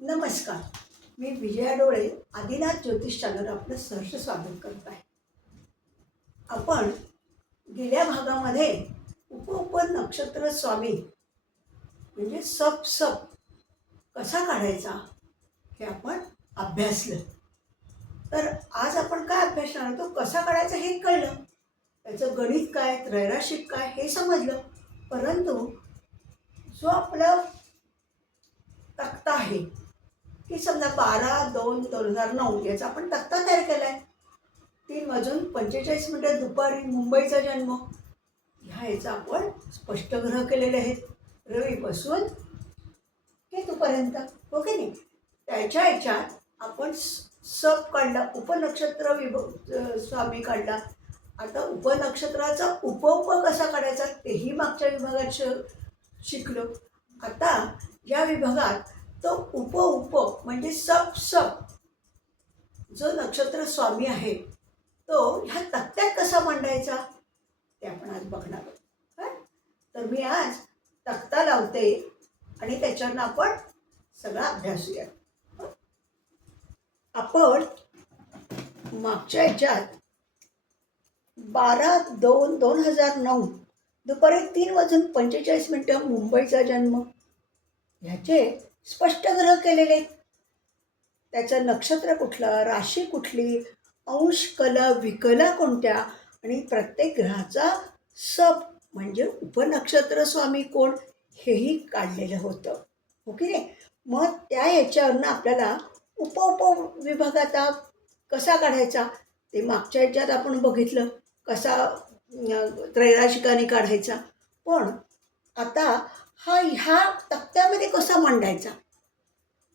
नमस्कार. मी विजया डोळे आदिनाथ ज्योतिष चॅनल आपलं सहर्ष स्वागत करत आहे. आपण गेल्या भागामध्ये उप उप नक्षत्र स्वामी म्हणजे सप सप कसा काढायचा हे आपण अभ्यासलं. तर आज आपण काय अभ्यासणार तो कसा काढायचा हे कळलं. त्याचं गणित काय त्रैराशिक काय हे समजलं. परंतु जो आपला तक्ता आहे की समजा बारा दोन दोन हजार नऊ याचा आपण तक्ता तयार केला आहे तीन वाजून पंचेचाळीस मिनटं दुपारी मुंबईचा जन्म. ह्या याचा आपण स्पष्ट ग्रह केलेले आहेत. रवीपासून केतूपर्यंत. हो ओके नाही? त्याच्या याच्यात आपण सब सप काढला उपनक्षत्र विभ स्वामी काढला. आता उपनक्षत्राचा उप उप कसा काढायचा तेही मागच्या विभागात श शिकलो. आता या विभागात तो उप उप म्हणजे सप सप. जो नक्षत्र स्वामी आहे तो ह्या तक्त्यात कसा मांडायचा? ते आपण आज बघणार आहोत. तर मी आज तक्ता लावते आणि त्याच्यानं आपण सगळा अभ्यासूया आपण मागच्या ह्याच्यात बारा दोन दोन हजार नऊ दुपारी तीन वाजून पंचेचाळीस मिनटं मुंबईचा जन्म. ह्याचे स्पष्ट ग्रह केलेले. आहेत. त्याचं नक्षत्र कुठलं राशी कुठली अंश कला विकला कोणत्या आणि प्रत्येक ग्रहाचा सप म्हणजे उपनक्षत्र स्वामी कोण हेही काढलेलं होतं. हो की नाही? मग त्या याच्यावरनं आपल्याला उप उप विभागाचा कसा काढायचा? ते मागच्या याच्यात आपण बघितलं. कसा त्रैराशिकाने काढायचा. पण आता हा ह्या तक्त्यामध्ये कसा मांडायचा?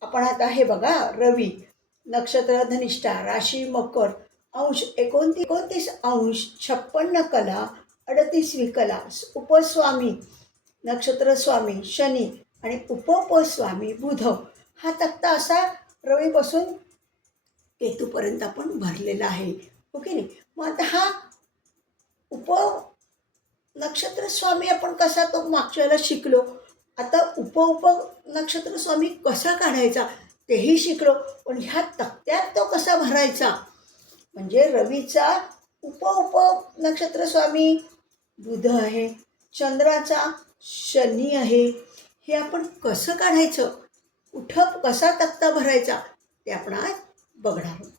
आपण आता हे बघा रवी नक्षत्र धनिष्ठा राशी मकर अंश एकोणतीस एकोणतीस अंश छप्पन्न कला अडतीसवी कला उपस्वामी नक्षत्र स्वामी शनी आणि उपपस्वामी बुध. हा तक्ता असा रवीपासून केतूपर्यंत आपण भरलेला आहे. ओके नाही? मग आता हा उप नक्षत्र स्वामी आपण कसा तो मागच्या वेळेला शिकलो? आता उप उप नक्षत्र स्वामी कसा काढायचा तेही शिकलो. पण ह्या तक्त्यात तो कसा भरायचा? म्हणजे रवीचा उप उप नक्षत्र स्वामी बुध आहे चंद्राचा शनी आहे हे आपण कसं काढायचं? कुठं कसा तक्ता भरायचा? ते आपण आज बघणार आहोत.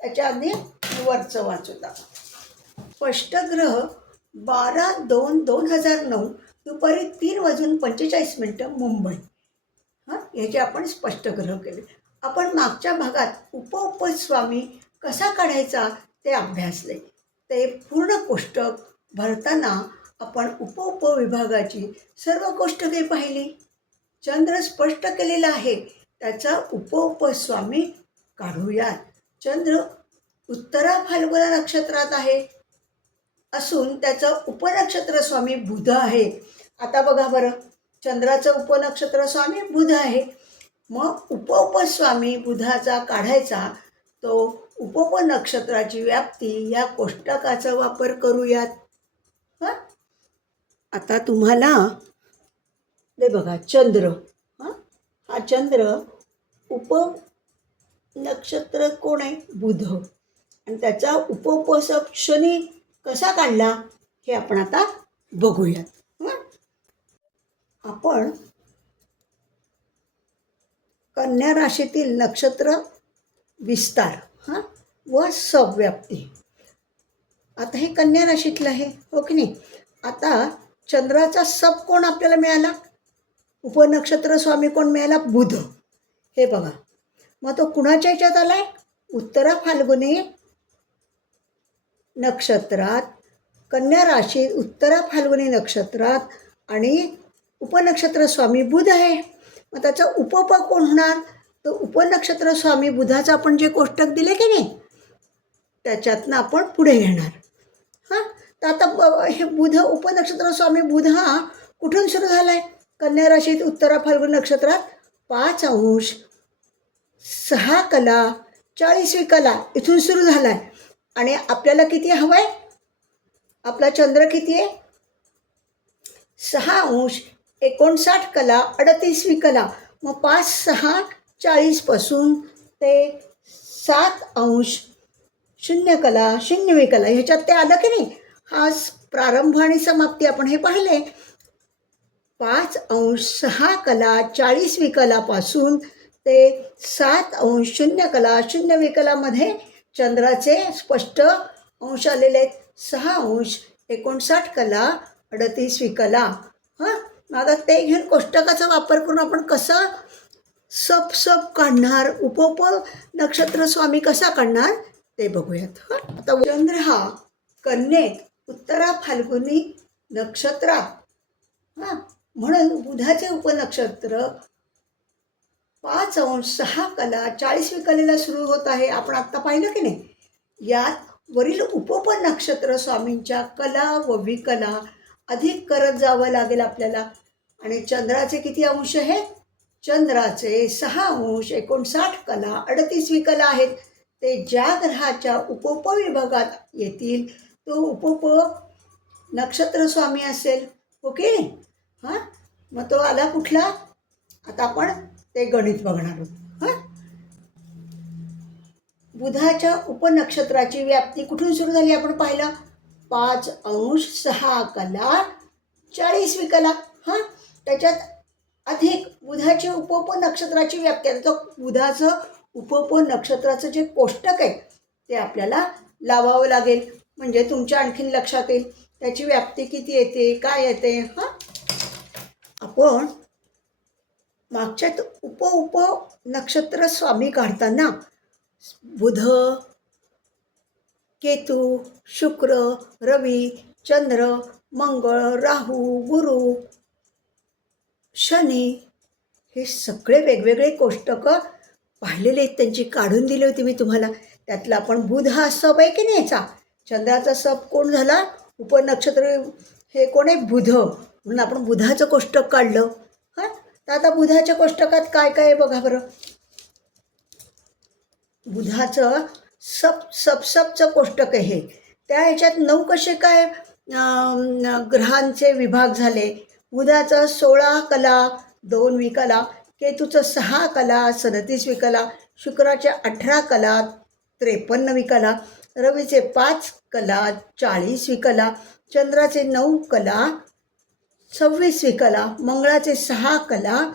त्याच्या आधी वरचं वाचूया स्पष्टग्रह बारा दोन दोन हजार नऊ दुपारी तीन वाजून पंचेचाळीस मिनटं मुंबई. हां? याचे आपण स्पष्टग्रह केले. आपण मागच्या भागात उपउपस्वामी कसा काढायचा ते अभ्यासले. ते पूर्ण कोष्टक भरताना आपण उपउपविभागाची सर्व कोष्टके पाहिली. चंद्र स्पष्ट केलेला आहे. त्याचा उपउपस्वामी काढूयात. चंद्र उत्तरा फाल्गुना नक्षत्रात आहे. असून त्याचं उपनक्षत्र स्वामी बुध आहे. आता बघा बरं चंद्राचं उपनक्षत्र स्वामी बुध आहे. मग उप उपस्वामी बुधाचा काढायचा तो उप नक्षत्राची व्याप्ती या कोष्टकाचा वापर करूयात. हां? आता तुम्हाला ते बघा चंद्र. हां? हा चंद्र उप नक्षत्र कोण आहे? बुध. आणि त्याचा उपोपसप शनी कसा काढला हे आपण आता बघूयात. आपण कन्या राशीतील नक्षत्र विस्तार हां? व सव्याप्ती. आता हे कन्या राशीतलं आहे हो की नाही? आता चंद्राचा सप कोण आपल्याला मिळाला? उपनक्षत्र स्वामी कोण मिळाला? बुध. हे बघा. मग तो कुणाच्या ह्याच्यात आलाय? उत्तरा फाल्गुनी नक्षत्रात कन्या राशी उत्तरा फाल्गुनी नक्षत्रात आणि उपनक्षत्र स्वामी बुध आहे. मग त्याचा उपप कोण होणार? तर उपनक्षत्र स्वामी बुधाचं आपण जे कोष्टक दिले की नाही त्याच्यातनं आपण पुढे घेणार. हां? तर आता ब- हे बुध उपनक्षत्र स्वामी बुध हा कुठून सुरू झाला आहे कन्या राशीत उत्तरा फाल्गुन नक्षत्रात पाच अंश सहा कला चाळीसवी कला इथून सुरू झाला आहे आणि आपल्याला किती हवं आहे आपला चंद्र किती आहे? सहा अंश एकोणसाठ कला अडतीसवी कला. मग पाच सहा चाळीसपासून ते सात अंश शून्य कला शून्य विकला ह्याच्यात ते आलं की नाही? हा स- प्रारंभ आणि समाप्ती आपण हे पाहिले. पाच अंश सहा कला चाळीस विकलापासून ते सात अंश शून्य कला शून्य विकलामध्ये चंद्राचे स्पष्ट अंश आलेले आहेत. सहा अंश एकोणसाठ कला अडतीस विकला. हां? मग आता ते घेऊन कोष्टकाचा वापर करून आपण कसं सप सप काढणार उपोप नक्षत्र स्वामी कसा काढणार ते बघूयात. हां? आता चंद्र हा कन्येत उत्तरा फाल्गुनी नक्षत्रात हां? म्हणून बुधाचे उपनक्षत्र पाच अंश सहा कला चाळीसवी कलेला सुरू होत आहे. आपण आत्ता पाहिलं की नाही? यात वरील उपपन नक्षत्र स्वामींच्या कला व विकला अधिक करत जावं लागेल आपल्याला. आणि चंद्राचे किती अंश आहेत? चंद्राचे सहा अंश एकोणसाठ कला अडतीसवी कला आहेत. ते ज्या ग्रहाच्या उपोप विभागात येतील तो उपोप नक्षत्र स्वामी असेल. हो ओके हां? मग तो आला कुठला? आता आपण ते गणित बघणार आहोत हां? बुधाच्या उपनक्षत्राची व्याप्ती कुठून सुरू झाली आपण पाहिलं? पाच अंश सहा कला चाळीस विकला. हां? त्याच्यात अधिक बुधाची उपोप व्याप्ती आहे. तर बुधाचं उपोप जे कोष्टक आहे ते आपल्याला लावावं लागेल. म्हणजे तुमच्या आणखीन लक्षात येईल. त्याची व्याप्ती किती येते? काय येते? हां? आपण मागच्यात उप उप नक्षत्र स्वामी काढताना बुध केतू शुक्र रवी चंद्र मंगळ राहू गुरु शनी हे सगळे वेगवेगळे कोष्टकं पाहिलेले आहेत. त्यांची काढून दिली होती मी तुम्हाला. त्यातला आपण बुध हा सब आहे की नाही याचा? चंद्राचा सब कोण झाला? उपनक्षत्र हे कोण आहे? बुध. म्हणून आपण बुधाचं कोष्टक काढलं. तर आता बुधाच्या कोष्टकात काय काय आहे बघा बरं. बुधाचं सप सपसपचं कोष्टक आहे. हे त्या ह्याच्यात नऊ कसे काय ग्रहांचे विभाग झाले. बुधाचं सोळा कला दोन विकला. केतूचं सहा कला सदतीस विकला. शुक्राच्या अठरा कला त्रेपन्न विकला. रवीचे पाच कला चाळीस विकला. चंद्राचे नऊ कला सव्वीसवी कला मंगळाचे सहा कला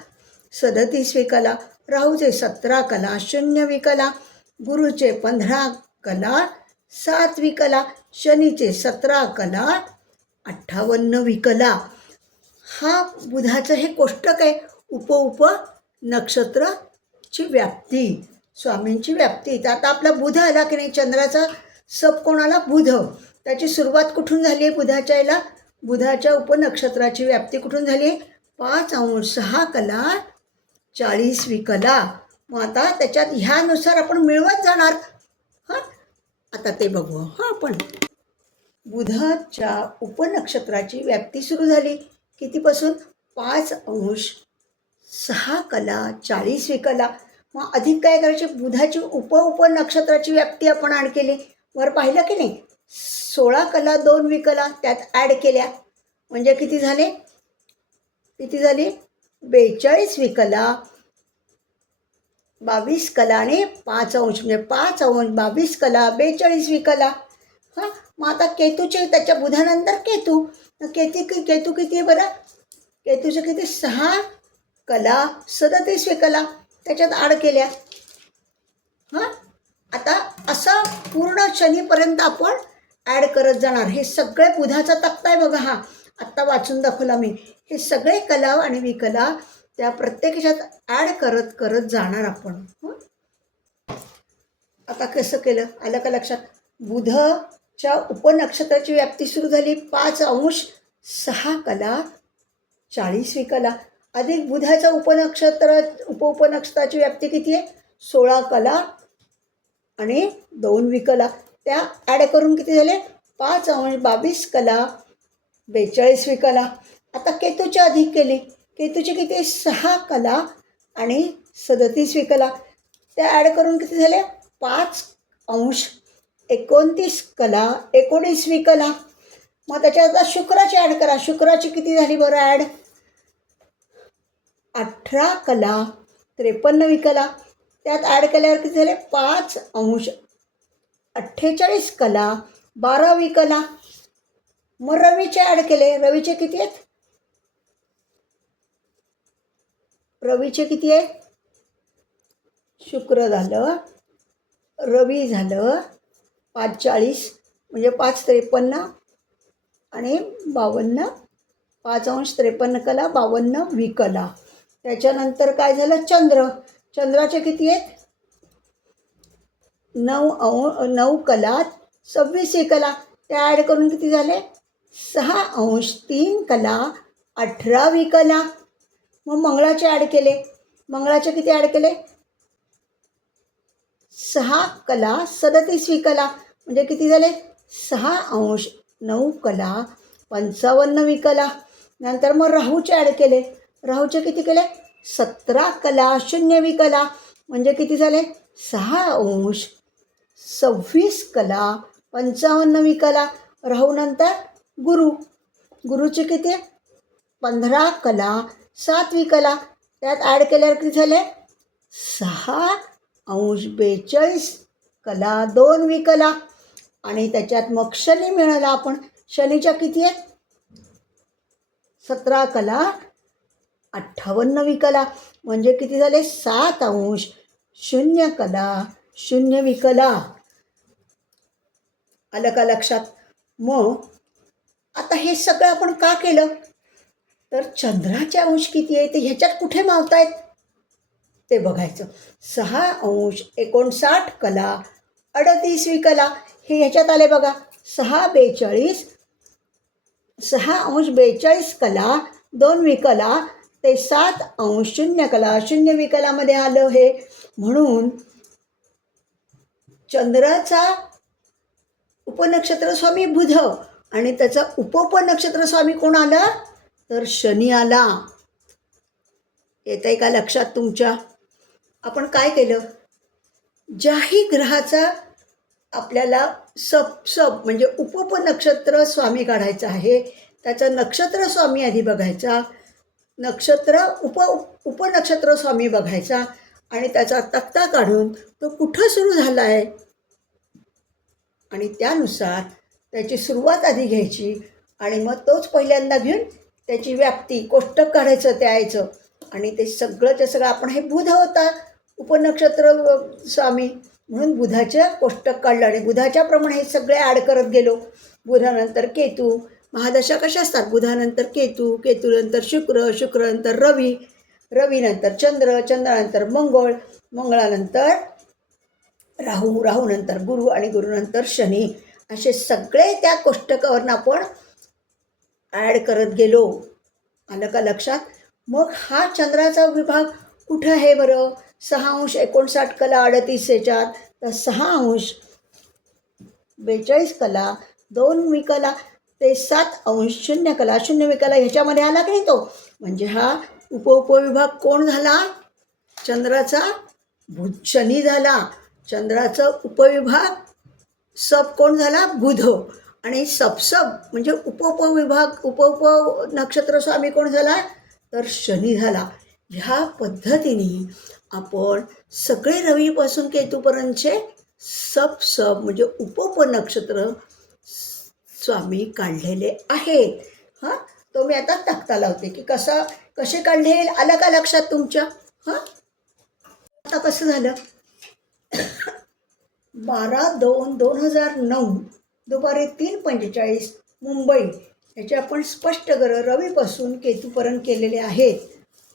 सदतीसवी कला राहूचे सतरा कला शून्य विकला गुरुचे पंधरा कला सात विकला शनीचे सतरा कला अठ्ठावन्न विकला हा बुधाचं हे कोष्टक आहे उप उप नक्षत्राची व्याप्ती स्वामींची व्याप्ती. तर आता आपला बुध आला की नाही? चंद्राचा सप कोणाला बुध? त्याची सुरुवात कुठून झाली आहे बुधाच्या याला? बुधाच्या उपनक्षत्राची व्याप्ती कुठून झाली आहे? पाच अंश सहा कला चाळीस विकला मग आता त्याच्यात ह्यानुसार आपण मिळवत जाणार. हां? आता ते बघू. हां आपण. बुधाच्या उपनक्षत्राची व्याप्ती सुरू झाली. कितीपासून? पाच अंश सहा कला चाळीस विकला मग अधिक काय करायचे? बुधाची उप उपनक्षत्राची व्याप्ती आपण आण केली. वर पाहिलं की नाही? सोळा कला दोन विकला त्यात ॲड केल्या. म्हणजे किती झाले? किती झाले? बेचाळीस विकला. बावीस कला आणि पाच अंश म्हणजे पाच अंश बावीस कला बेचाळीस विकला. हां मग आता केतूचे त्याच्या बुधानंतर केतू. केती की केतू किती आहे बरं? केतूचे किती? सहा कला सदतीस विकला. त्याच्यात आड केल्या. हां आता असं पूर्ण शनीपर्यंत आपण ॲड करत जाणार. हे सगळे बुधाचा तक्ता आहे बघा हा. आत्ता वाचून दाखवला मी. हे सगळे कला आणि विकला त्या प्रत्येक ह्याच्यात ॲड करत करत जाणार आपण. आता कसं केलं? आलं का लक्षात? बुधच्या उपनक्षत्राची व्याप्ती सुरू झाली. पाच अंश सहा कला चाळीसवी कला. अधिक बुधाचा उपनक्षत्र उप उपनक्षत्राची व्याप्ती किती आहे? सोळा कला आणि दोन विकला त्या ॲड करून किती झाले? पाच अंश बावीस कला बेचाळीस विकला आता केतूच्या अधिक केली. केतूची किती? सहा कला आणि सदतीस विकला त्या ॲड करून किती झाले? पाच अंश. एकोणतीस कला एकोणीस विकला मग त्याच्यात आता शुक्राची ॲड करा. शुक्राची किती झाली बरं ॲड अठरा कला त्रेपन्न विकला त्यात ॲड केल्यावर किती झाले? पाच अंश. अठ्ठेचाळीस कला बारा विकला मग रवीचे ॲड केले. रवीचे किती आहेत? रवीचे किती आहे? शुक्र झालं. रवी झालं पाच चाळीस म्हणजे पाच त्रेपन्न आणि बावन्न पाच अंश त्रेपन्न कला बावन्न विकला. त्याच्यानंतर काय झालं? चंद्र. चंद्राचे किती आहेत? नऊ अं नऊ कला सव्वीस कला. ते ॲड करून किती झाले? सहा अंश तीन कला अठरावी कला. मग मंगळाचे ॲड केले. मंगळाचे किती ॲड केले? सहा कला सदतीसवी कला. म्हणजे किती झाले? सहा अंश नऊ कला पंचावन्नवी कला. नंतर मग राहूचे ॲड केले. राहूचे किती केले? सतरा कला शून्यवी कला. म्हणजे किती झाले? सहा अंश सव्वीस कला पंचावन्नवी कला राहू नंतर गुरु. गुरुचे किती? पंधरा कला सातवी कला. त्यात ॲड केल्यावर किती झाले? सहा अंश बेचाळीस कला दोन विकला आणि त्याच्यात मग शनी मिळाला आपण. शनीच्या किती? आहेत सतरा कला अठ्ठावन्न विकला म्हणजे किती झाले? सात अंश शून्य कला. शून्य विकला. आलं का लक्षात मग आता हे सगळं आपण का केलं? तर चंद्राचे अंश किती आहे ते ह्याच्यात कुठे मावतायत? ते बघायचं. सहा अंश एकोणसाठ कला अडतीस विकला. हे ह्याच्यात आले बघा. सहा बेचाळीस सहा अंश बेचाळीस कला दोन विकला. ते सात अंश शून्य कला शून्य विकलामध्ये आलं हे. म्हणून चंद्राचा उपनक्षत्र स्वामी बुध आणि त्याचा उपोपनक्षत्र स्वामी कोण आला? तर शनी आला. येत आहे का लक्षात तुमच्या? आपण काय केलं? ज्याही ग्रहाचा आपल्याला सब सब म्हणजे उपोपनक्षत्र स्वामी काढायचा आहे त्याचा नक्षत्र स्वामी आधी बघायचा नक्षत्र उप उपनक्षत्र स्वामी बघायचा आणि त्याचा तक्ता काढून तो कुठं सुरू झाला आहे आणि त्यानुसार त्याची सुरुवात आधी घ्यायची आणि मग तोच पहिल्यांदा घेऊन त्याची व्याप्ती कोष्टक काढायचं ते यायचं आणि ते सगळं ते सगळं आपण हे बुध होता उपनक्षत्र स्वामी. म्हणून बुधाच्या कोष्टक काढलं आणि बुधाच्याप्रमाणे हे सगळे ॲड करत गेलो. बुधानंतर केतू. महादशा कशा असतात? बुधानंतर केतू केतूनंतर शुक्र शुक्रनंतर रवी. रवीनंतर चंद्र चंद्रानंतर मंगळ मंगळानंतर राहू राहूनंतर गुरु आणि गुरुनंतर शनी. असे सगळे त्या कोष्टकावरनं आपण ॲड करत गेलो. आलं का लक्षात? मग हा चंद्राचा विभाग कुठं आहे बरं? सहा अंश एकोणसाठ कला अडतीस याच्यात. तर सहा अंश बेचाळीस कला दोन विकला ते सात अंश शून्य कला. शून्य विकला ह्याच्यामध्ये आला की तो? म्हणजे हा उप उपविभाग कोण झाला? चंद्राचा भु शनी झाला. चंद्राचा उपविभाग सब कोण झाला? बुध. आणि सबसब म्हणजे उपउपविभाग उपउप नक्षत्र स्वामी कोण झाला? तर शनी झाला. ह्या पद्धतीने आपण सगळे रवीपासून केतूपर्यंतचे सब सब म्हणजे उपउप नक्षत्र स्वामी काढलेले आहेत. हां? तो मी आता तक्ता लावते की कसा कसे काढले आलं का लक्षात तुमच्या? हां? आता कसं झालं? बारा दोन दोन हजार नऊ दुपारी तीन पंचेचाळीस मुंबई याचे आपण स्पष्ट ग्रह रवीपासून केतूपर्यंत केलेले आहेत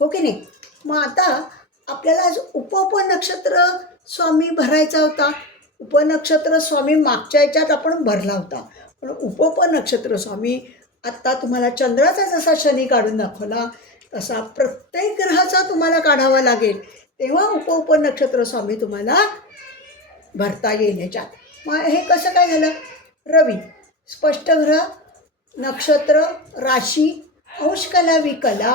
हो की नाही? मग आता आपल्याला आज उपउपनक्षत्र स्वामी भरायचा होता. उपनक्षत्र स्वामी मागच्या याच्यात आपण भरला होता. पण उपउपनक्षत्र स्वामी आत्ता तुम्हाला चंद्राचा जसा शनी काढून दाखवला तसा प्रत्येक ग्रहाचा तुम्हाला काढावा लागेल. तेव्हा उपउपनक्षत्र स्वामी तुम्हाला भरता येईल ह्याच्यात मग हे कसं काय झालं? रवी स्पष्ट ग्रह नक्षत्र राशी अंशकला विकला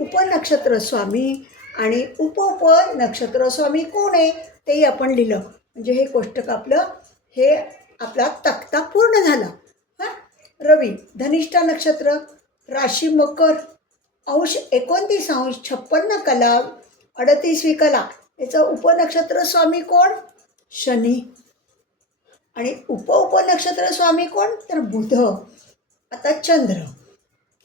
उपनक्षत्र स्वामी आणि उपउप नक्षत्र स्वामी कोण आहे? तेही आपण लिहिलं. म्हणजे हे कोष्टक आपलं हे आपला तक्ता पूर्ण झाला. रवी धनिष्ठा नक्षत्र राशी मकर अंश एकोणतीस अंश छप्पन्न कला अडतीसवी कला. याचं उपनक्षत्र स्वामी कोण? शनी. आणि उप उपनक्षत्र स्वामी कोण? तर बुध. आता चंद्र.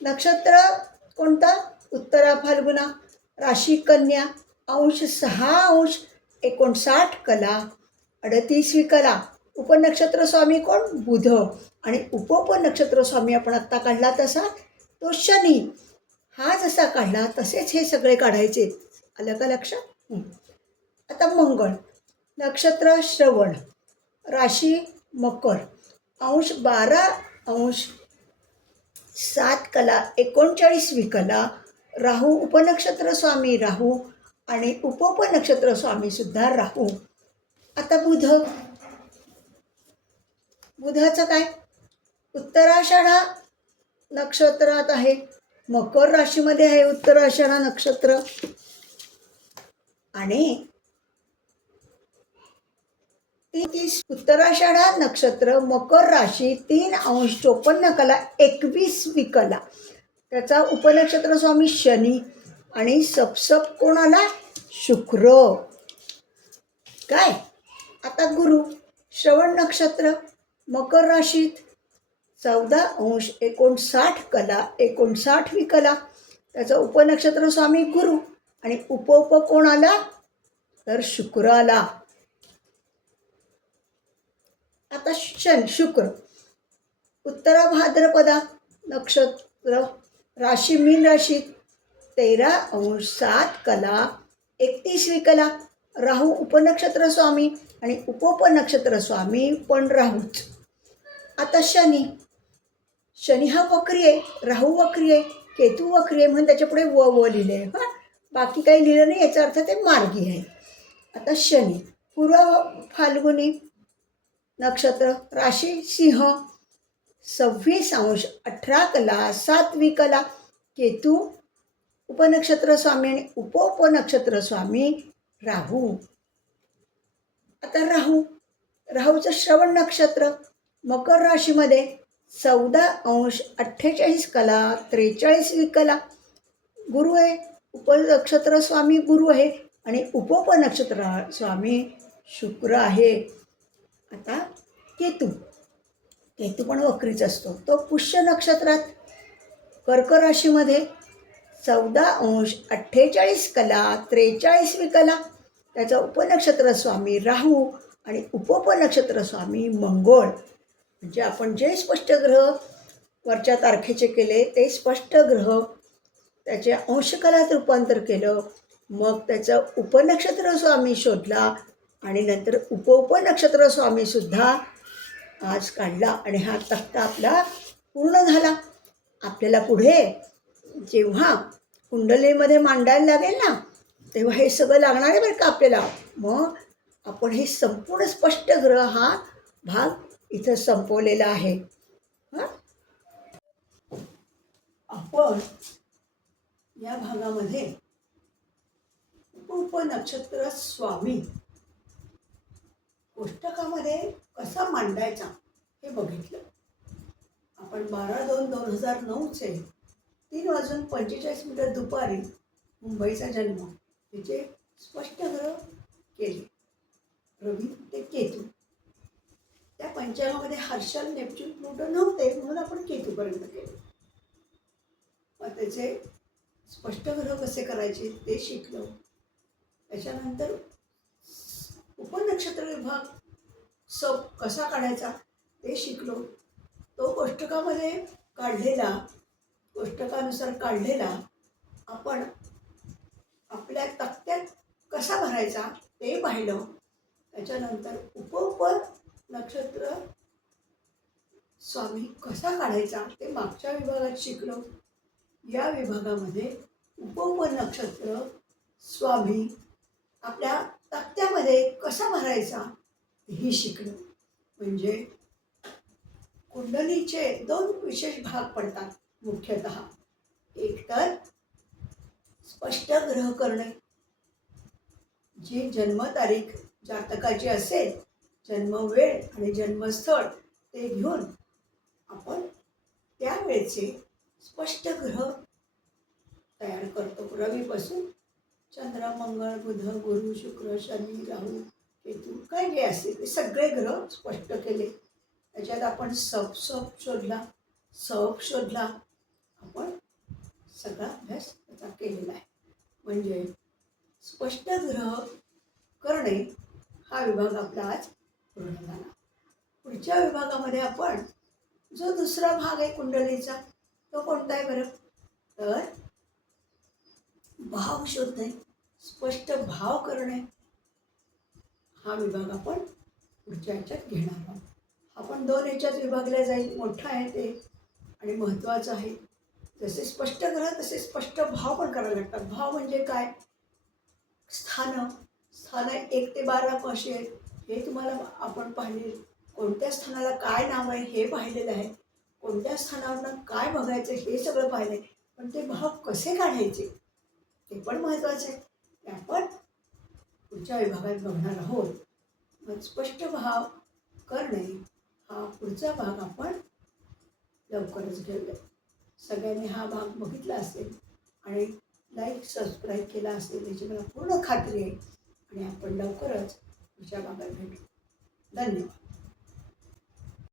नक्षत्र कोणता? उत्तरा फाल्गुना. राशी कन्या अंश सहा अंश एकोणसाठ कला अडतीसवी कला. उपनक्षत्र स्वामी कोण? बुध. आणि उपोपनक्षत्र स्वामी आपण आत्ता काढला तसा तो शनी. हा जसा काढला तसेच हे सगळे काढायचे. आलं का लक्षात आता मंगळ. नक्षत्र श्रवण. राशी मकर. अंश बारा अंश सात कला एकोणचाळीसवी कला राहू उपनक्षत्र स्वामी राहू आणि उपोपनक्षत्र स्वामीसुद्धा राहू. आता बुध. बुधाचं काय? उत्तराषाढा नक्षत्रात आहे. मकर राशीमध्ये आहे उत्तराषाढा नक्षत्र. आणि ती- तीस उत्तराषाढा नक्षत्र मकर राशी तीन अंश चोपन्न कला एकवीसवी कला. त्याचा उपनक्षत्र स्वामी शनी आणि सपसप कोणाला? शुक्र. काय? आता गुरु श्रवण नक्षत्र. मकर राशीत चौदा अंश एकोणसाठ कला एकोणसाठवी कला. त्याचा उपनक्षत्र स्वामी गुरु आणि उप उप कोण आला? तर शुक्र आला. आता शन शुक्र. उत्तरा भाद्रपदा नक्षत्र राशी मीन राशीत तेरा अंश सात कला एकतीसवी कला. राहू उपनक्षत्र स्वामी आणि उपोपनक्षत्र स्वामी पण राहूच. आता शनी. शनी हा वक्री आहे राहू वक्री आहे केतू वक्री आहे म्हणून त्याच्यापुढे व व लिहिले आहे हां? बाकी काही लिहिलं नाही याचा अर्थ ते मार्गी आहे. आता शनी पूर्व फाल्गुनी नक्षत्र राशी सिंह सव्वीस अंश अठरा कला सातवी कला केतू उपनक्षत्र स्वामी आणि उप उपनक्षत्र स्वामी राहू. आता राहू. राहूचं श्रवण नक्षत्र. मकर राशीमध्ये चौदा अंश अठ्ठेचाळीस कला त्रेचाळीसवी कला गुरु आहे उपनक्षत्र स्वामी गुरु आहे आणि उपोपनक्षत्र स्वामी शुक्र आहे. आता केतू. केतू पण वक्रीच असतो. तो पुष्य नक्षत्रात कर्क राशीमध्ये चौदा अंश अठ्ठेचाळीस कला त्रेचाळीसवी कला त्याचा उपनक्षत्र स्वामी राहू आणि उपोपनक्षत्र स्वामी मंगोळ. म्हणजे आपण जे स्पष्ट ग्रह वरच्या तारखेचे केले ते स्पष्ट ग्रह त्याचे अंशकलात रूपांतर केलं मग त्याचं उपनक्षत्र स्वामी शोधला आणि नंतर उप उपनक्षत्र स्वामीसुद्धा आज काढला आणि हा तक्ता आपला पूर्ण झाला. आपल्याला पुढे जेव्हा कुंडलीमध्ये मांडायला लागेल ना तेव्हा हे सगळं लागणार आहे बरं का आपल्याला. मग आपण हे संपूर्ण स्पष्ट ग्रह हा भाग इथं संपवलेला आहे. हां? आपण या भागामध्ये उपनक्षत्र स्वामी कोष्टकामध्ये कसा मांडायचा हे बघितलं. आपण बारा दोन दोन हजार नऊचे तीन वाजून पंचेचाळीस मिनिटं दुपारी मुंबईचा जन्म तिचे स्पष्ट ग्रह केले. रवी ते केतू. त्या पंचांगामध्ये हर्षल नेपच्यून प्लुटो नव्हते म्हणून आपण केतूपर्यंत केले. मग त्याचे स्पष्ट ग्रह कसे करायचे ते शिकलो. त्याच्यानंतर उपनक्षत्र विभाग सब कसा काढायचा ते शिकलो. तो कोष्टकामध्ये काढलेला कोष्टकानुसार काढलेला आपण आपल्या तक्त्यात कसा भरायचा ते पाहिलं. त्याच्यानंतर उप उप नक्षत्र. स्वामी कसा काढायचा? ते मागच्या विभागात शिकलो. या विभागामध्ये उप नक्षत्र स्वामी आपल्या तक्त्यामध्ये कसा भरायचा ही शिकलो. म्हणजे कुंडलीचे दोन विशेष भाग पडतात मुख्यतः. एक तर स्पष्ट ग्रह करणे. जी जन्मतारीख जातकाची असेल जन्मवेळ आणि जन्मस्थळ ते घेऊन आपण त्यावेळचे स्पष्ट ग्रह तयार करतो. रवीपासून चंद्र मंगळ बुध गुरु शुक्र शनी राहू केतू काय जे असतील ते सगळे ग्रह स्पष्ट केले. त्याच्यात आपण सप सप शोधला. सप शोधला. आपण सगळा अभ्यास त्याचा केलेला आहे. म्हणजे स्पष्ट ग्रह करणे हा विभाग आपला आज पूर्ण झाला पुढच्या विभागामध्ये आपण जो दुसरा भाग आहे कुंडलीचा तो कोणता आहे बरं? तर भाव शोधणे स्पष्ट भाव करणे हा विभाग आपण पुढच्या ह्याच्यात घेणार आहोत. आपण दोन ह्याच्यात विभागल्या जाईल. मोठा आहे ते आणि महत्त्वाचं आहे. जसे स्पष्ट ग्रह तसे स्पष्ट भाव पण करावे लागतात. भाव म्हणजे काय? स्थानं. स्थानं एक ते बारा कशी आहेत. हे तुम्हाला आपण पाहिले कोणत्या स्थानाला काय नाव आहे हे पाहिलेलं आहे. कोणत्या स्थानावरनं काय बघायचं हे सगळं पाहिलं आहे पण ते भाव कसे काढायचे ते पण महत्त्वाचं आहे. ते आपण पुढच्या विभागात बघणार आहोत. मग स्पष्ट भाव करणे हा पुढचा भाग आपण लवकरच घेऊया. सगळ्यांनी हा भाग बघितला असेल आणि लाईक सबस्क्राईब केला असेल याची मला पूर्ण खात्री आहे. आणि आपण लवकरच पुढच्या भागात भेटू धन्यवाद